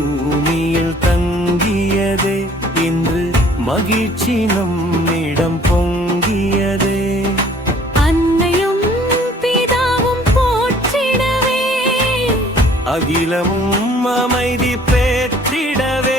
பூமியில் தங்கியதே, இன்று மகிழ்ச்சி நம்மிடம் பொங்கியதே. அன்னையும் பிதாவும் போற்றிடவே, அகிலமும் அமைதி பெற்றிடவே.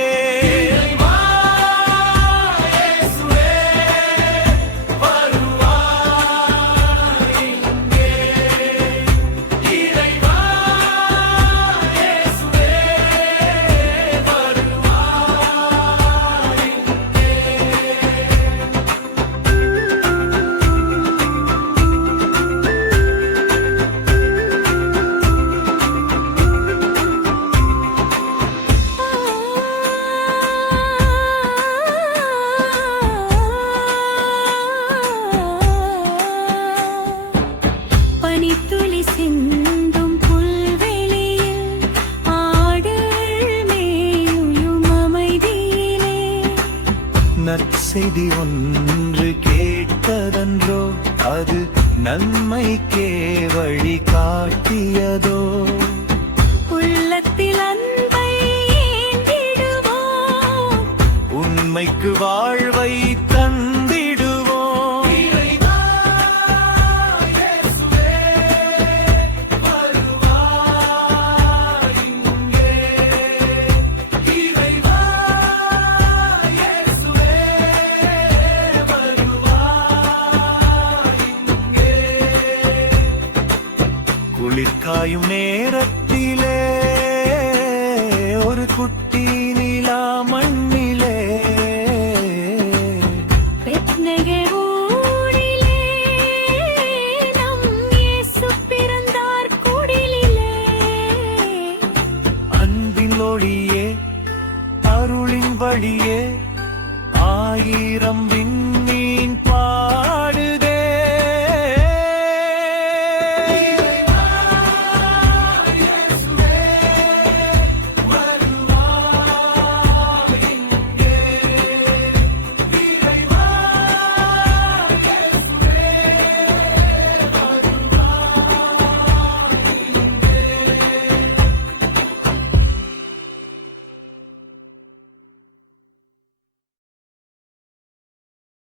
பனித்துளி சிந்தும் புல்வெளியில் ஆடுகள் மேயும் அமைதியிலே. நற்செய்தி ஒன்று கேட்டதன்றோ, அது நன்மைக்கே வழி காட்டியதோ. உள்ளத்தில் அன்பை ஏந்திடுவோம், உண்மைக்கு வாழ்வை தந்திடுவோம். குளிர்காயும் நேரத்திலே ஒரு குட்டி நிலா மண்ணிலே. பெத்லகேம் ஊரிலே நம் இயேசு பிறந்தார் குடிலிலே. அன்பின் ஒளியே, அருளின் வழியே, ஆயிரம்